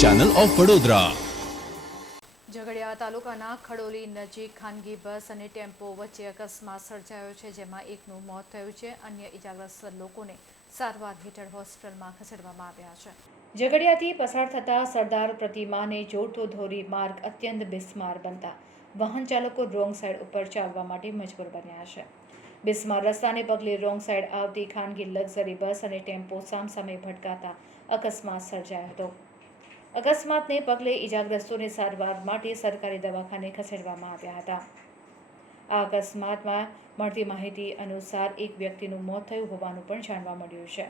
Channel of Vadodara. Jhagadia તાલુકાના ખડોલી નજીક ખાનગી બસ અને ટેમ્પો વચ્ચે અકસ્માત સર્જાયો છે, જેમાં એકનું મોત થયું છે। અન્ય ઇજાગ્રસ્ત લોકોને સારવાર હેઠળ હોસ્પિટલમાં ખસેડવામાં આવ્યા છે। ઝઘડિયાથી પસાર થતા સરદાર પ્રતિમાને જોડતો ધોરીમાર્ગ અત્યંત બિસ્માર બનતા વાહન ચાલકો રોંગ સાઈડ ઉપર ચાલવા માટે મજબૂર બન્યા છે। બિસ્માર રસ્તાને પગલે રોંગ સાઈડ આવતી ખાનગી લક્ઝરી બસ અને ટેમ્પો સામસામે ભટકાતા અકસ્માત સર્જાયો હતો। અકસ્માતને પગલે ઇજાગ્રસ્તોને સારવાર માટે સરકારી દવાખાને ખસેડવામાં આવ્યા હતા। આ અકસ્માતમાં મળતી માહિતી અનુસાર એક વ્યક્તિનું મોત થયું હોવાનું પણ જાણવા મળ્યું છે।